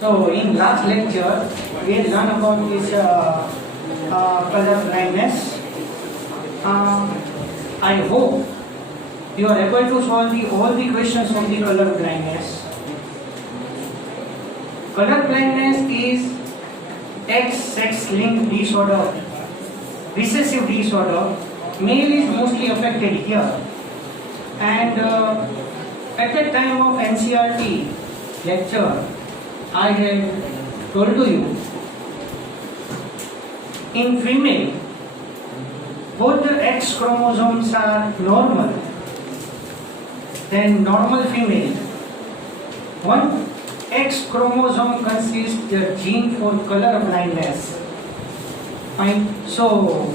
So in last lecture, we had learned about this color blindness. I hope you are able to solve all the questions from the color blindness. Color blindness is X-sex-linked disorder, recessive disorder. Male is mostly affected here. And at the time of NCRT lecture, I had told to you, in female, both the X chromosomes are normal. Then normal female, one X chromosome consists the gene for color blindness. Fine. So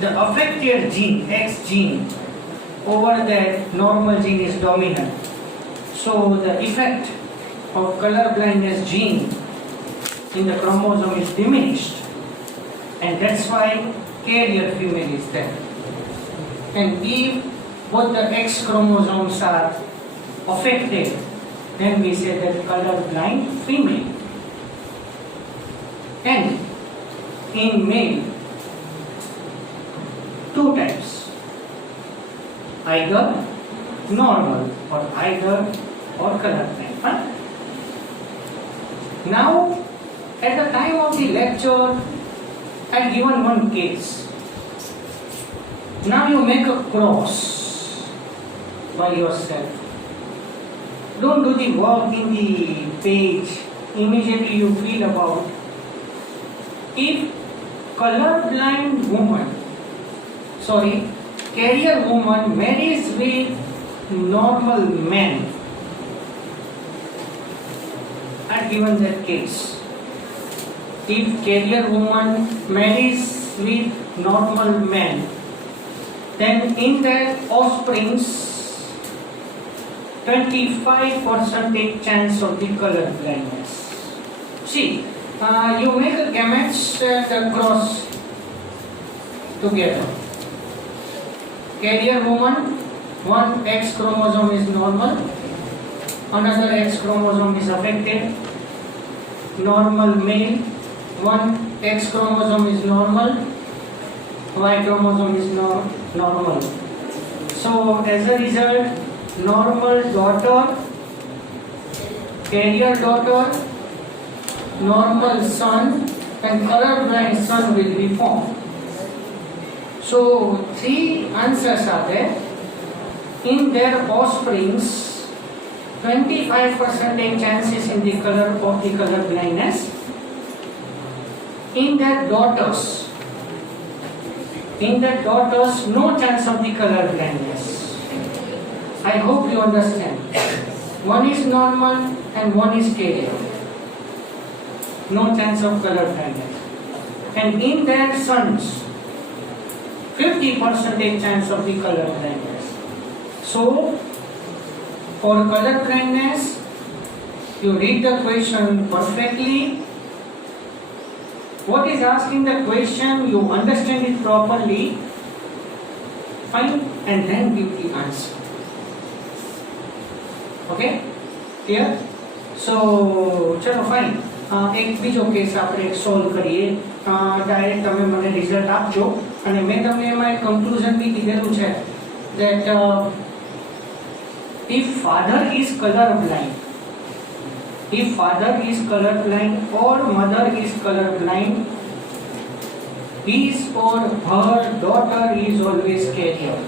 the affected gene, X gene, over that normal gene is dominant. So the effect of color blindness gene in the chromosome is diminished, and that's why carrier female is there. And if both the X chromosomes are affected, then we say that color blind female. And in male, two types, either normal or color blind. Huh? Now, at the time of the lecture, I have given one case. Now you make a cross by yourself. Don't do the work in the page. Immediately you feel about. If colorblind woman, carrier woman marries with normal man, I've given that case. If carrier woman marries with normal man, then in their offsprings, 25% chance of the color blindness. See, you make a gametes and cross together. Carrier woman, one X chromosome is normal, another X chromosome is affected. Normal male, one X chromosome is normal, Y chromosome is normal. So as a result, normal daughter, carrier daughter, normal son, and colorblind son will be formed. So three answers are there. In their offsprings, 25% chances in the color of the color blindness. In their daughters, no chance of the color blindness. I hope you understand. One is normal and one is carrier. No chance of color blindness. And in their sons, 50% chance of the color blindness. So, for color blindness, you read the question perfectly. What is asking the question, you understand it properly, fine, and then give the answer. Okay? Clear? So, chalo fine. એક બીજો case આપણે solve કરીએ. Direct તમે મને result આપજો અને મેં તમને એમાં એક કન્ક્લુઝન બી કીધેલું છે that if father is color blind or mother is color blind, his or her daughter is always carrier.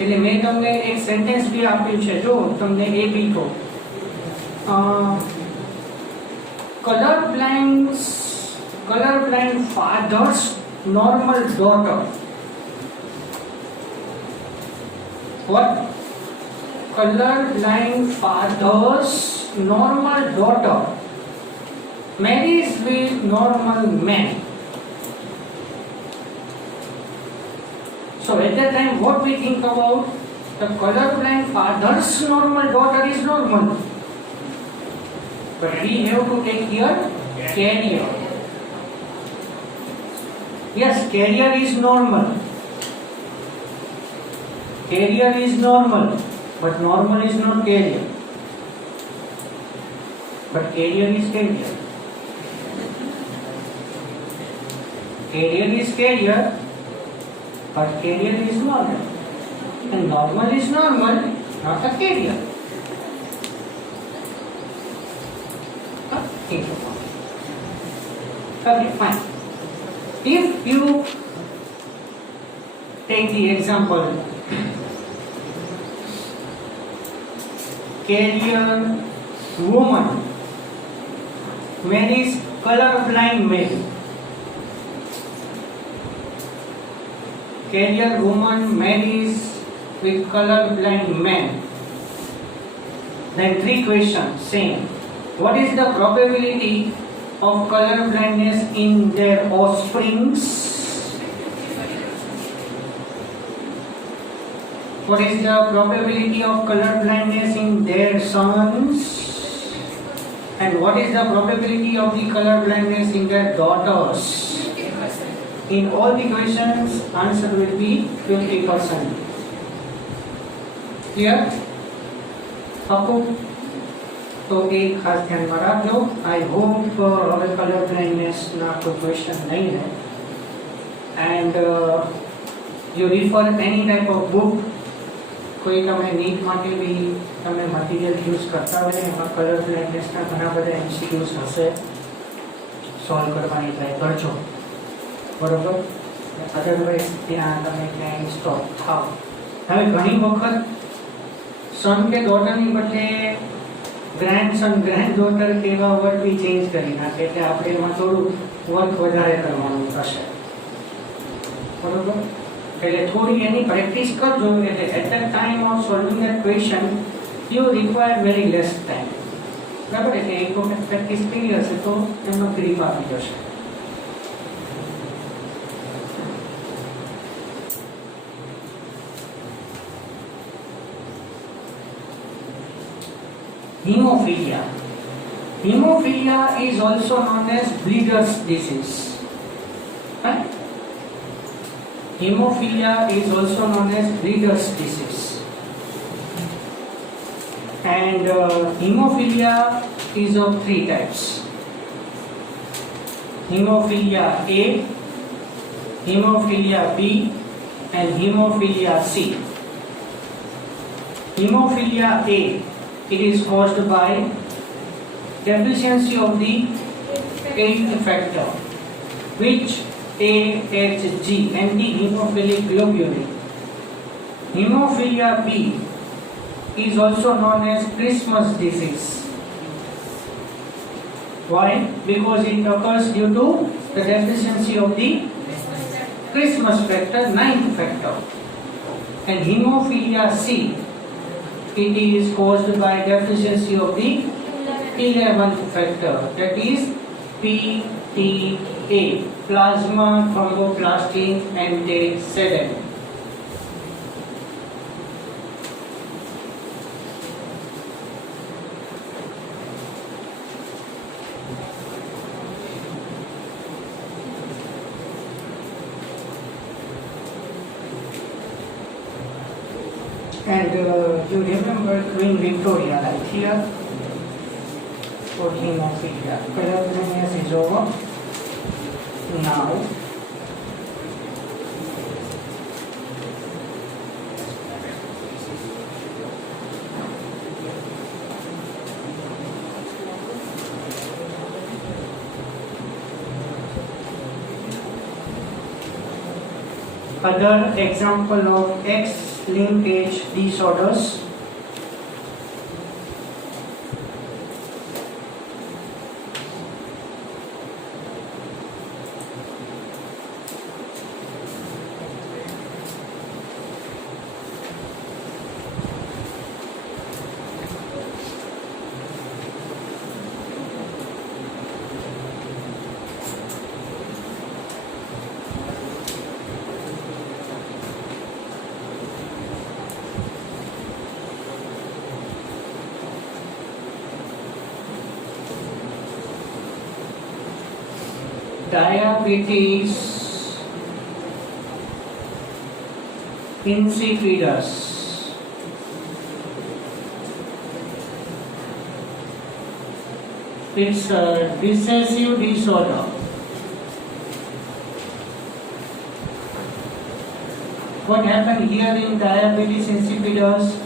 એટલે મેં તમને એક સેન્ટેન્સ બી આપ્યું છે, જો તમને એ બી કહું. colorblind father's normal daughter. What? Colorblind father's normal daughter marries with normal man. So at that time, what we think about? The colorblind father's normal daughter is normal. But we have to take here carrier. Yes, carrier is normal. Carrier is normal, but normal is not carrier. But carrier is carrier. Carrier is carrier, but carrier is normal. And normal is normal, not a carrier. Okay, fine. If you take the example, carrier woman marries colorblind male. Carrier woman marries with colorblind man. Then three questions, same. What is the probability of color blindness in their offsprings? What is the probability of color blindness in their sons? And what is the probability of the color blindness in their daughters? In all the questions, answer will be 50%. Clear? Papu? तो एक खास ध्यान में रखो. I hope હવે colour બ્લાઇન્ડનેસના કોઈ question નહીં है. And you refer any type of book. કોઈ તમે નીટ માટે બી તમે મટીરિયલ યુઝ કરતા હોય એમાં કલર બ્લાઇન્ડનેસના ઘણા બધા એમસીક્યુઝ હશે, સોલ્વ કરવાની ટ્રાય કરજો, બરોબર? અધરવાઇઝ ત્યાં તમે ક્યાંય સ્ટોપ થાવ. હવે ઘણી વખત સન કે ડોટરની બદલે ગ્રેન્ડસન ગ્રેન્ડડોટર કેવા વર્ડ બી ચેન્જ કરી નાખે એટલે આપણે એમાં થોડું વર્ક વધારે કરવાનું થશે, બરોબર? એટલે થોડી એની પ્રેક્ટિસ કરજો એટલે at the time of solving that question you require very less time, બરાબર? એટલે એક વખત પ્રેક્ટિસ કરી હશે તો એમાં ગ્રીપ આવી જશે. Hemophilia. Hemophilia is also known as bleeder's disease. Right? Hemophilia is also known as bleeder's disease. And hemophilia is of three types. Hemophilia A, hemophilia B, and hemophilia C. Hemophilia A, it is caused by deficiency of the eighth factor, which AHG, anti-hemophilic globulin. Hemophilia B is also known as Christmas disease. Why? Because it occurs due to the deficiency of the Christmas factor, ninth factor. And hemophilia C, it is caused by deficiency of the 11th factor, that is PTA, plasma thromboplastin antacidin. And you remember Queen Victoria, right here? For hemophilia. Color blindness is over. Now, other example of X-linkage disorders. Diabetes insipidus. It's a recessive disorder. What happened here in diabetes insipidus?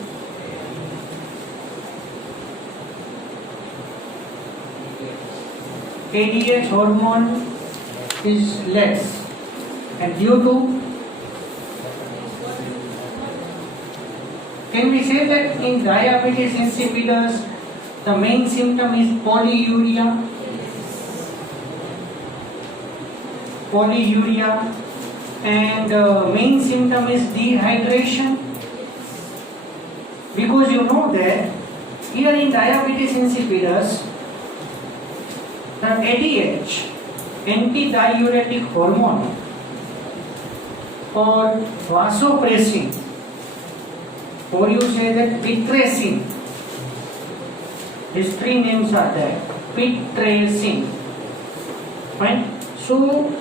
ADH hormone is less, and due to, can we say that in diabetes insipidus the main symptom is polyuria? Polyuria, and main symptom is dehydration, because you know that here in diabetes insipidus the ADH, antidiuretic hormone, or vasopressin, or you say that pitressin, these three names are there, pitressin, right? So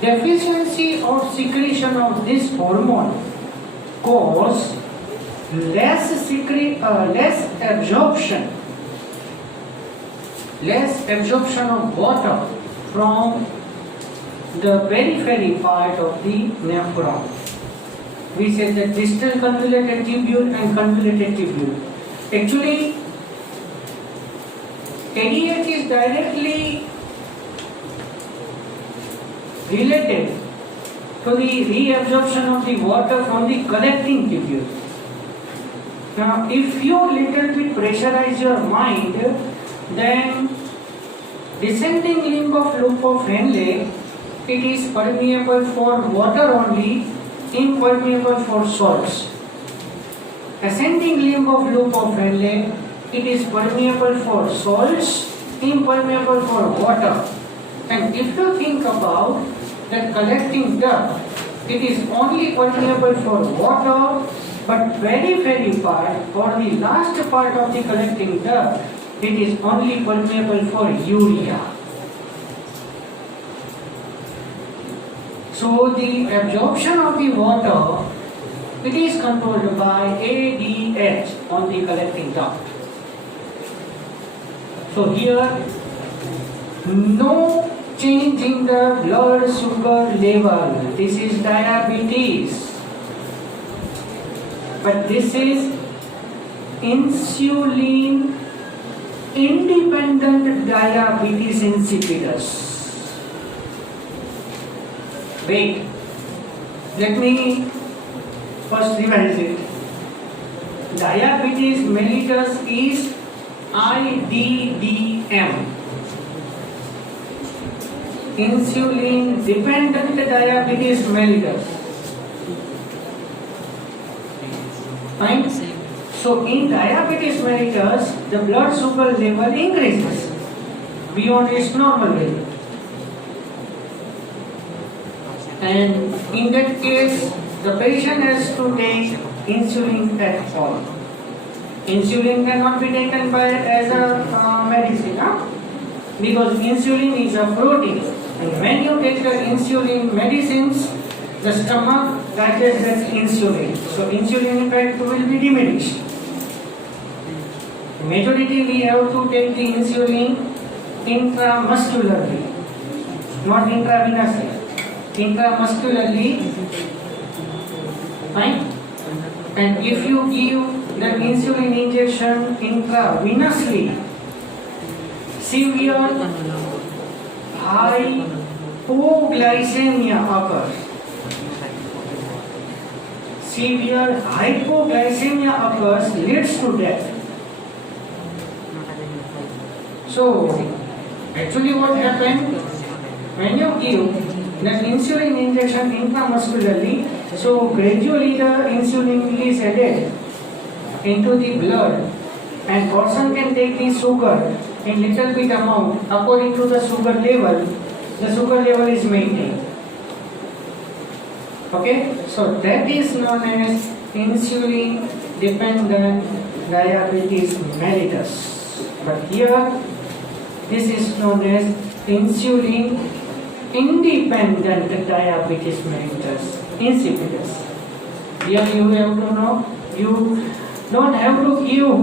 deficiency or secretion of this hormone cause less absorption of water from the periphery part of the nephron. We say that distal convoluted tubule and convoluted tubule. Actually, ADH is directly related to the reabsorption of the water from the collecting tubule. Now, if you little bit pressurize your mind, then descending limb of loop of Henle, it is permeable for water only, impermeable for salts. Ascending limb of loop of Henle, it is permeable for salts, impermeable for water. And if you think about that collecting duct, it is only permeable for water, but periphery part or the last part of the collecting duct, it is only permeable for urea. So the absorption of the water, it is controlled by ADH on the collecting duct. So here, no change in the blood sugar level. This is diabetes. But this is insulin independent diabetes insipidus. Wait, let me first revise it. Diabetes mellitus is IDDM. Insulin dependent diabetes mellitus. Fine? So in diabetes mellitus, the blood sugar level increases beyond its normal level. And in that case, the patient has to take insulin at all. Insulin cannot be taken by as a medicine, because insulin is a protein. And when you take the insulin medicines, the stomach digests that insulin. So insulin effect will be diminished. Majority we have to take the insulin intramuscularly, not intravenously. Intramuscularly, fine. And if you give the insulin injection intravenously, severe hypoglycemia occurs. Severe hypoglycemia occurs, leads to death. So, actually what happened, when you give the insulin injection intramuscularly, so gradually the insulin is added into the blood, and person can take the sugar in little bit amount according to the sugar level is maintained. Okay, so that is known as insulin dependent diabetes mellitus. But here this is known as insulin independent diabetes mellitus insipidus. Really, you have to know. You don't have to give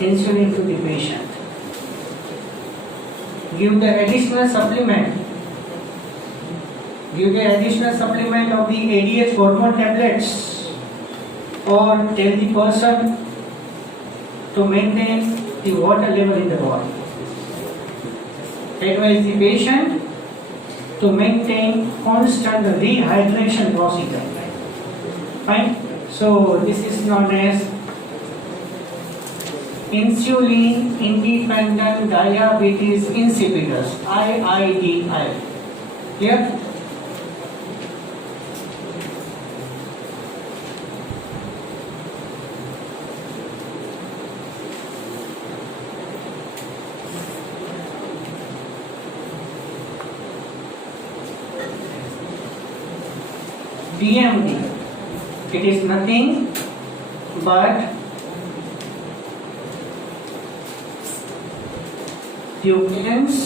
insulin to the patient. Give the additional supplement. Give the additional supplement of the ADH hormone tablets, or tell the person to maintain the water level in the body. Advise the patient to maintain constant rehydration procedure. Fine. So this is known as insulin independent diabetes insipidus, IIDI. Clear? DMD, it is nothing but Duchenne's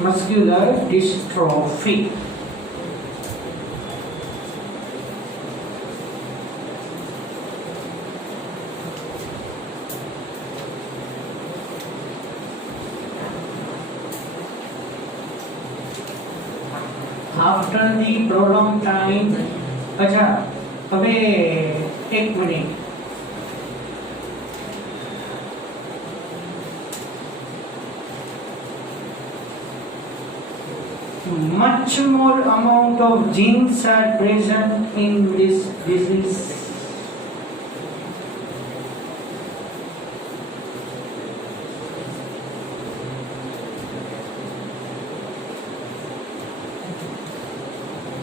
muscular dystrophy. After the prolonged time, अच्छा હવે એક minute, much more amount of genes are present in this disease.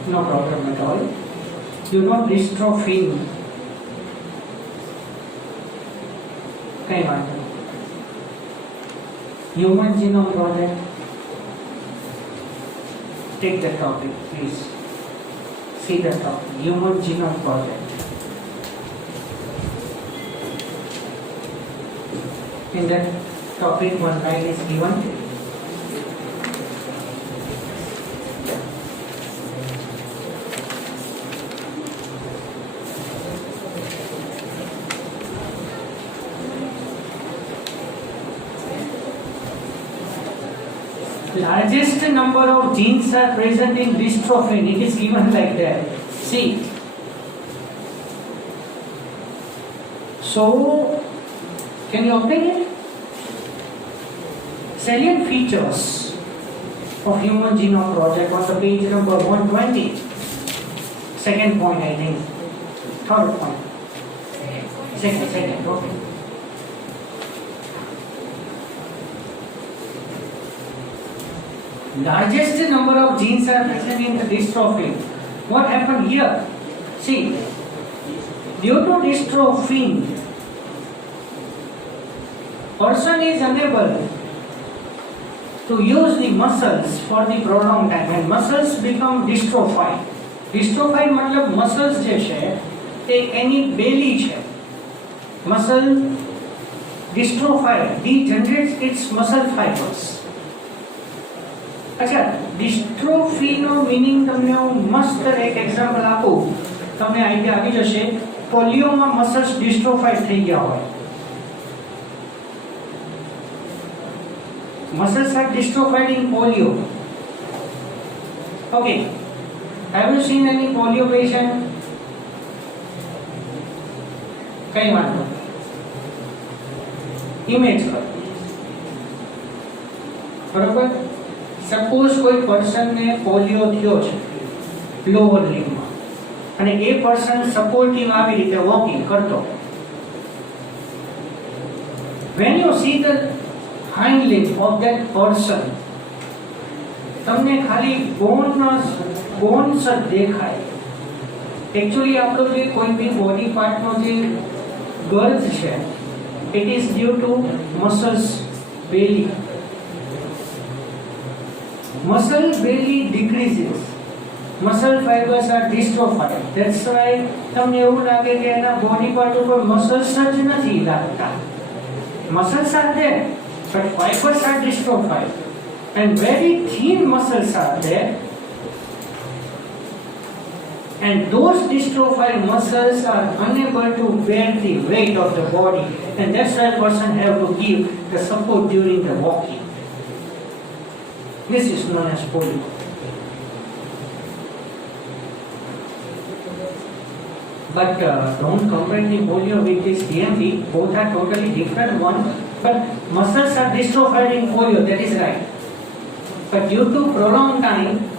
No problem at all. You know dystrophin. કઈ વાત નહીં. Human Genome Project. Take the topic, please. See the topic. Human Genome Project. In that topic, one line is given. Largest number of genes are present in dystrophin. It is given like that. See. So, can you obtain it? Salient features of Human Genome Project on the page number 120. Second point, I think. Third point. Second, okay. Largest number of genes are present in the dystrophin. What happened here? See, due to dystrophin, person is unable to use the muscles for the prolonged time, and muscles become dystrophied. Dystrophied मतलब muscles જે છે તે એની બેલી છે. Muscle dystrophied degenerates its muscle fibers. अच्छा, dystrophy no meaning તમને હું મસ્ત એક એક્ઝામ્પલ આપું, તમને આઈડિયા આવી જશે. પોલિયોમાં મસલ્સ ડિસ્ટ્રોફાઈડ થઈ ગયા હોય. Muscles are dystrophied in polio. Okay. Have you seen any polio patient? કઈ વાંધો, ઇમેજ કરો. બરોબર. સપોઝ કોઈ પર્સનને પોલિયો થયો છે લોઅર લિમ્બમાં, અને એ પર્સન સપોર્ટિવ આવી રીતે વોકિંગ કરતો. When you see the hind limb of that person, તમને ખાલી બોન્સ જ દેખાય. એકચ્યુઅલી આપણો જે કોઈ બી બોડી પાર્ટનો જે ગર્થ છે, it is due to muscles belly. Muscle belly decreases. Muscle fibers are dystrophied. That's why તમને એવું લાગે કે એના બોડી પાર્ટ ઉપર મસલ્સ જ નથી લાગતા. Muscles are there, but fibers are dystrophied. And very thin muscles are there. And those dystrophied muscles are unable to bear the weight of the body. And that's why a person have to give the support during the walking. This is known as polio. But don't compare the polio with this DMD. Both are totally different ones. But muscles are dystrophied in polio, that is right. But due to prolonged time,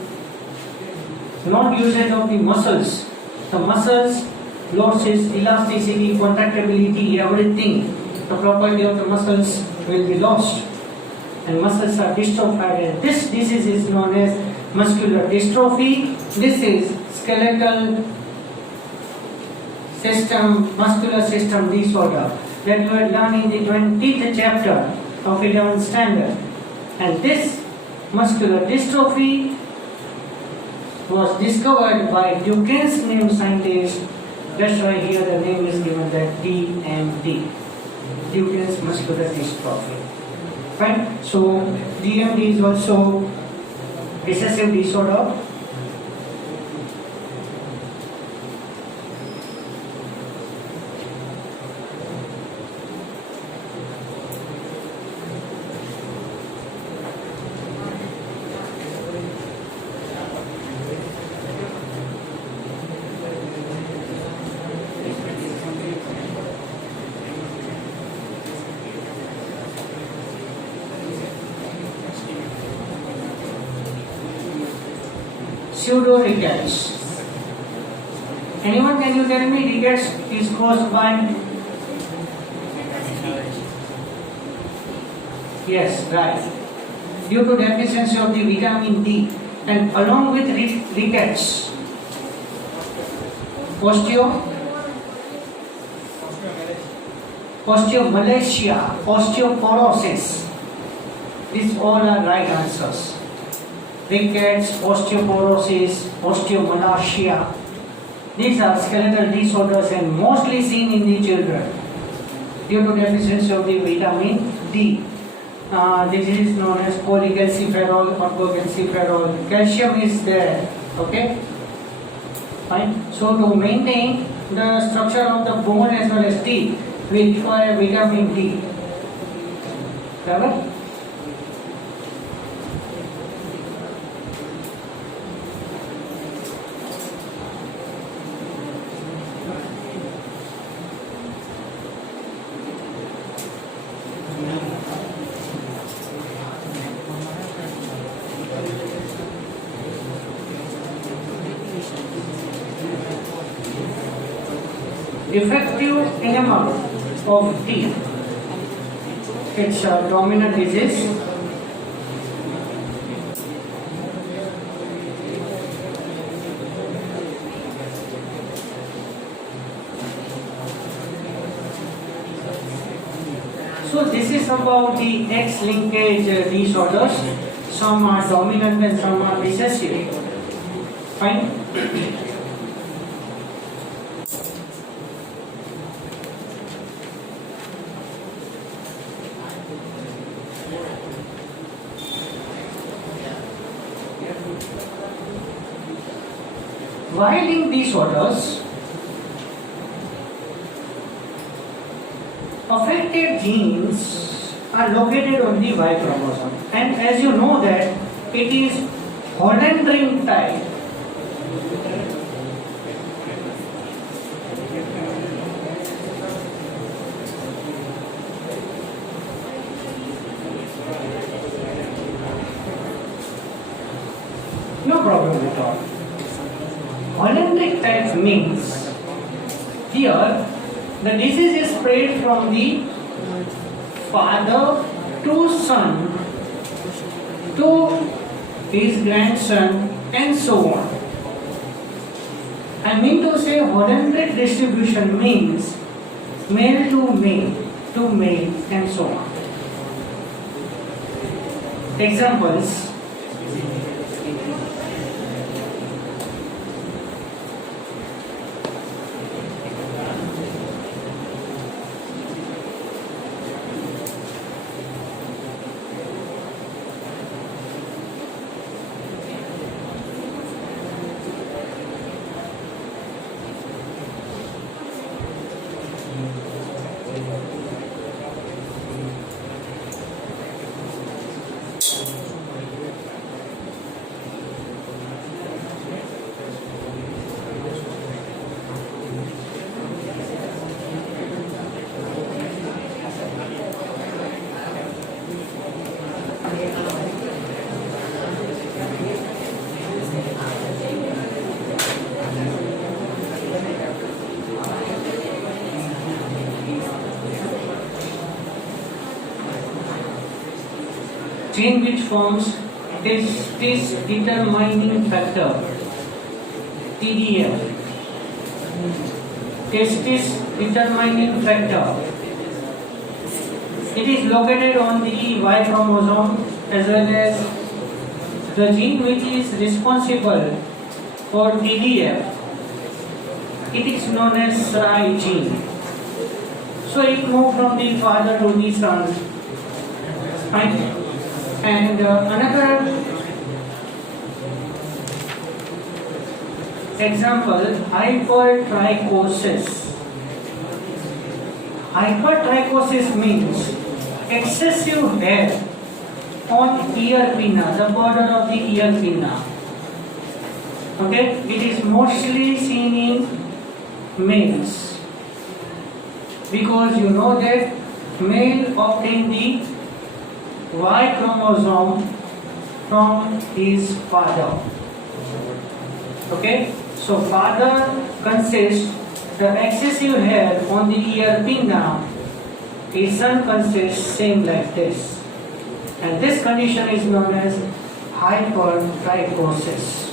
non-usage of the muscles losses elasticity, contractibility, everything. The property of the muscles will be lost. And muscles are dystrophied. And this disease is known as muscular dystrophy. This is skeletal system, muscular system disorder that we had done in the 20th chapter of 11th standard. And this muscular dystrophy was discovered by Duchenne's named scientist. That's why here the name is given that DMD, Duchenne's muscular dystrophy. Fine. So DMD is also recessive disorder. Pseudo rickets. Anyone, can you tell me rickets is caused by? Yes, right. Due to deficiency of the vitamin D, and along with rickets, osteomalacia, osteoporosis. These all are right answers. Rickets, osteoporosis, osteomalacia. These are skeletal disorders and mostly seen in the children due to deficiency of the vitamin D. This is known as cholecalciferol or cholecalciferol. Calcium is there. Okay? Fine. So to maintain the structure of the bone as well as teeth, we require vitamin D. Clever? Defective enamel of teeth. It's a dominant disease. So this is about the X-linkage disorders. Some are dominant and some are recessive. Fine. Y-linked disorders, affected genes are located on the Y chromosome, and as you know that it is Holland ring type. No problem at all. Hollandric type means here the disease is spread from the father to son to his grandson and so on. I mean to say Hollandric distribution means male to male and so on. Examples: Gene which forms testis determining factor TDF. Testis determining factor. It is located on the Y chromosome as well as the gene which is responsible for TDF. It is known as SRI gene. So it moved from the father to the son. Fine. And another example, hypertrichosis. Hypertrichosis means excessive hair on ear pinna, the border of the ear pinna. Okay, it is mostly seen in males because you know that male obtain the Y chromosome from his father. Okay, so father consists the excessive hair on the ear pinna. His son consists same like this, and this condition is known as hypertrichosis.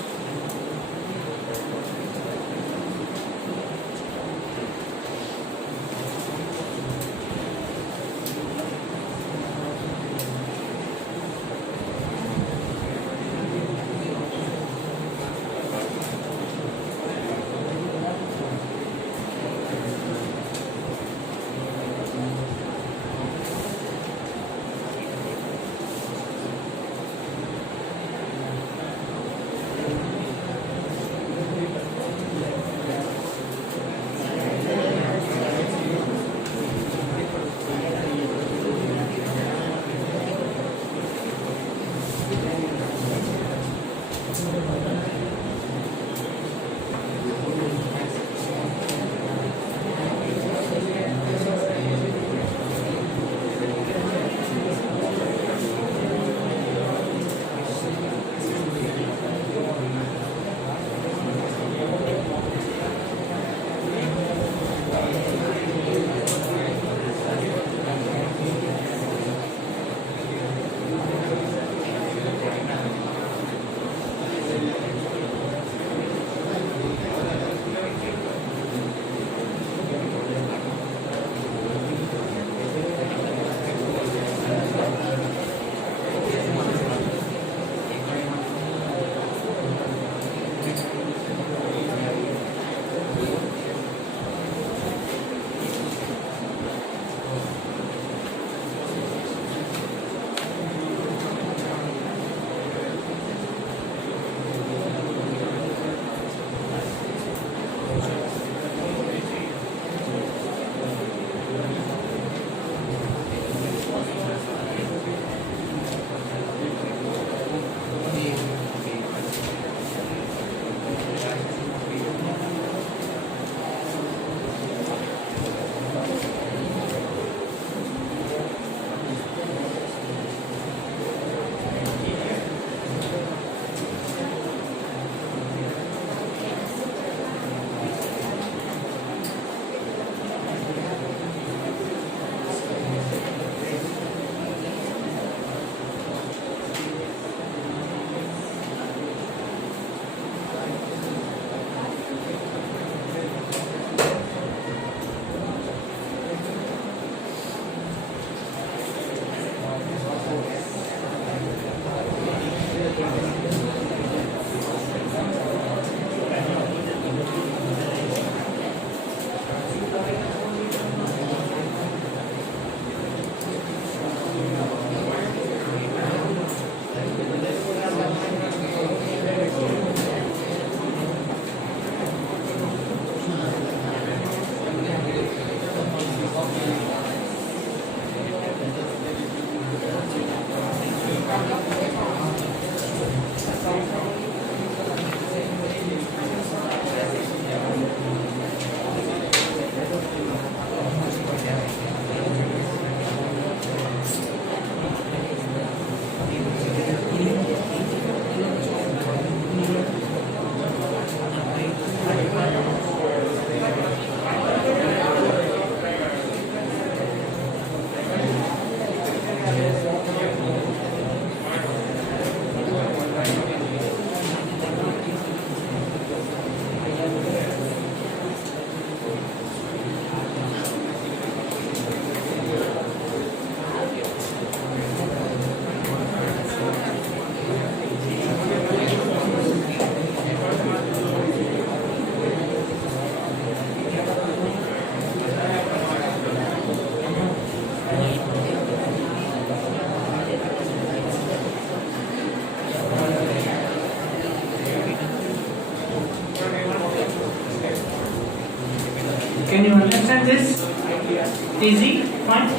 Easy, fine.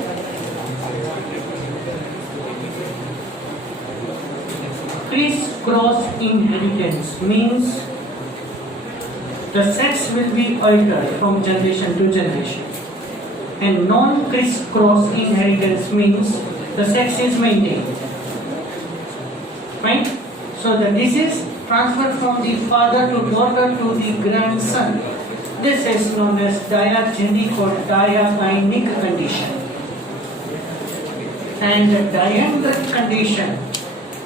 Criss-cross inheritance means the sex will be altered from generation to generation. And non-criss-cross inheritance means the sex is maintained. Right? So the disease transferred from the father to daughter to the grandson. This is known as diagenic or diagynic condition. And the diandric condition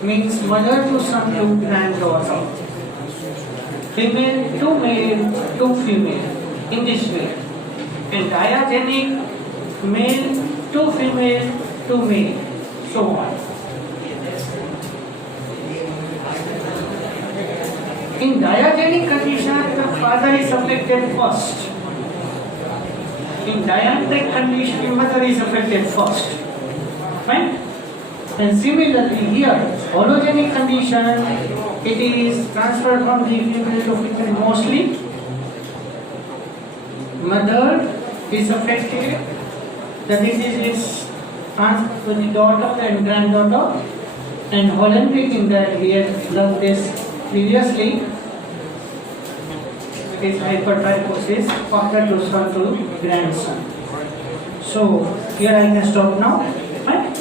means mother to son to granddaughter. Female to male to female in this way. And diagenic, male to female to male, so on. In diagenic condition, the father is affected first. In diandric condition, the mother is affected first. Right? And similarly here, hologenic condition, it is transferred from the female to female mostly. Mother is affected, the disease is transferred to the daughter and granddaughter. And Holendrick, in that we have learned this previously, it is hypertrichosis, father to son to grandson. So here I can stop now. Right?